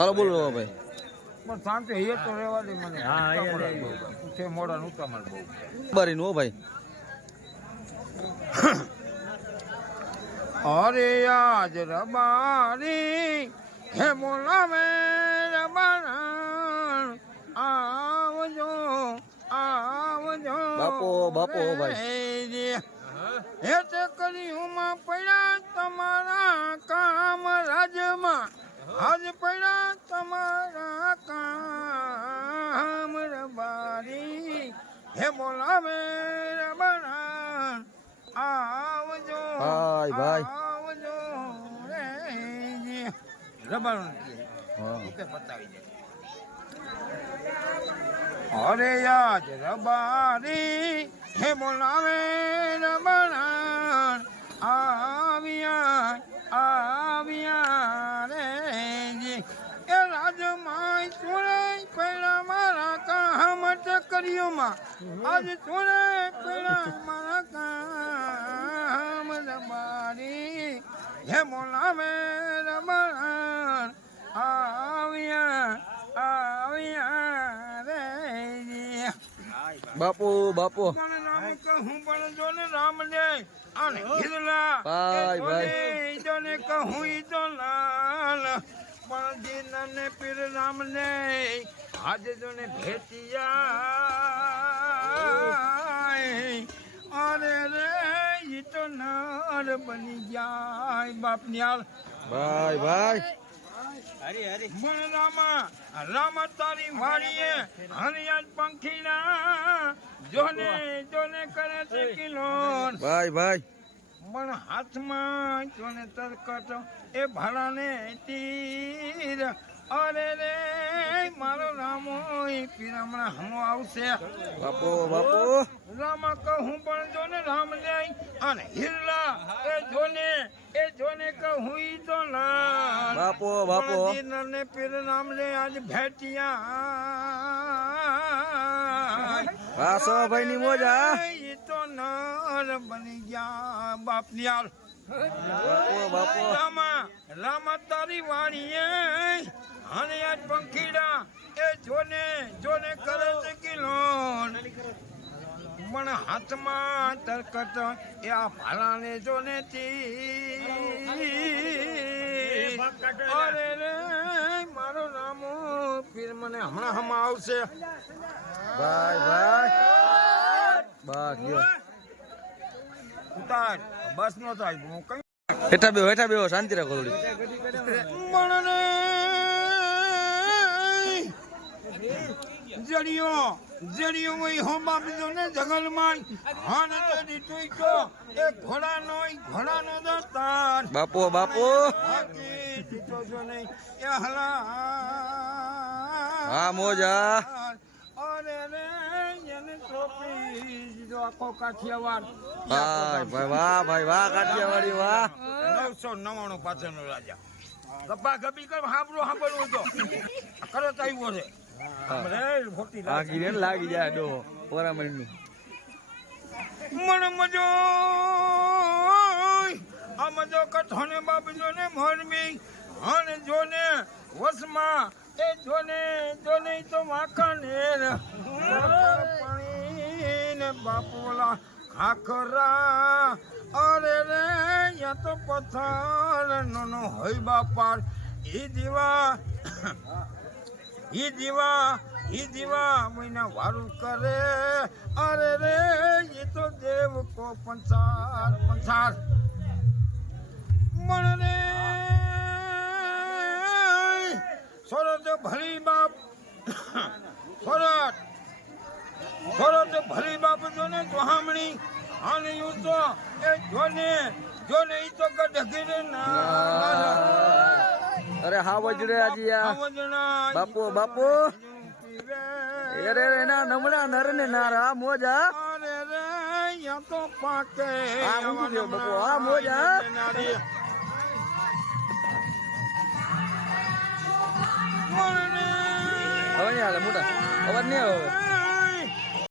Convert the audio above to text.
હાલો બોલો ભાઈ. પણ શાંતિ હે તો રહેવા દે મને. હા, મોડા બહુ બારી નો ભાઈ. અરે આજ રબારી હે બોલાવે રબારણ આવજો આવજો. બાપો, બાપો, ભાઈ. હે બોલાવે રબારણ આવજો ભાઈ, ભાઈ. આવજો રે જી. કે બતાવી દે અરે યાદ રબારી હે બોલાવે રબારણ આવ્યા આવ્યા રે. એ રાજમાય સુરે કર્યોમાં આજ સુરે પહેલા મારા કામ રબારી હે બોલાવે આવ્યા આવ્યા રે બાપુ બાપુ. કહું પણ જો ને રામ ને અને હિરલા ભાઈ, જોને કહું તો લાલ. પણ જીનને પીર રામ ને આજે જોને ભેટિયા અરે રે ઈ તો નર બની જાય બાપ ન્યાલ ભાઈ ભાઈ. હરી હરી. મણ રામા રામા તારી વાડીએ હરિયાજ પંખીના જોને જોને કરે છે ભાઈ ભાઈ. મણ હાથમાં જોને તરકટ? એ ભાડાને તીર. અરે રે મારો રામો પીરામણા હમો આવશે. બાપુ બાપુ. રામ કહું પણ જોને રામ લે અને હિરલા એ જોને એ જોને કહું ઈ તો ના. બાપુ બાપુ. ને પીર નામ લે આજ ભેટિયા. વાસો ભાઈ ની મોજા બની ગયા બાપ બાપુ. રામા રામા તારી વાણીએ અને આજ પંખીડા એ જોને જોને કરે છે કિલોન પણ હાથમાં તરકટ એ આ ભાલાને જોને અરે રે મારો નામો પીર મને હમણાં હમણાં આવશે. ભાઈ ભાઈ. બા ગયો. ઉતાર બસ નો થાય. હું કઈ હેઠા બેહો હેઠા બેહો શાંતિ રાખો થોડી. જડિયો જડિયો હોય હો બાપજો ને જંગલમાં હાન તો દીધું તો એ ઘોડાનો ઘોડાનો દસ્તાર બાપો બાપો. હાથી દીધો જો નહીં એ હલા હા મોજા અરે રે એને ટોપી દીધો આખો કાઠિયાવાડ ભાઈ ભાઈ વાહ ભાઈ વાહ કાઠિયાવાડી વાહ નવસો નવાણું પાછળનો રાજા. ગપ્પા ગપી કર હાંભળું હાંભળવું તો. કરત આવ્યો છે. ને લાગી જાય ડો પોરામણી નું મણ મજો. આ મજો કઠોને બાપજો ને મોરમી અને જોને વસમાં. એ જોને જોને ઈ તો માખણ ને બાપોલા ખાખરા, અરે રે યા તો પથ્થર નો હોય બાપાર. ઈ દીવા ઈ દીવા ઈ દીવા મહિના વારું કરે. અરે રે એ તો દેવ કો પંચાર પંચાર. મણને સોરત ભલી બાપ. સોરત ભલી બાપ જોને જોહામણી. અને યુ તો એ જોને જોને ઈ તો ગઢગીર ના અરે હા વજડે આજી આ બાપુ બાપુ. અરે રે એના નમણા નર ને નારા મોજા અરે રે યા તો પાકે આ ઊંધું લ્યો બાપુ, આ. મોજા. હવે નહીં હાલે મોટા. અવાજ નહીં આવે. હવે.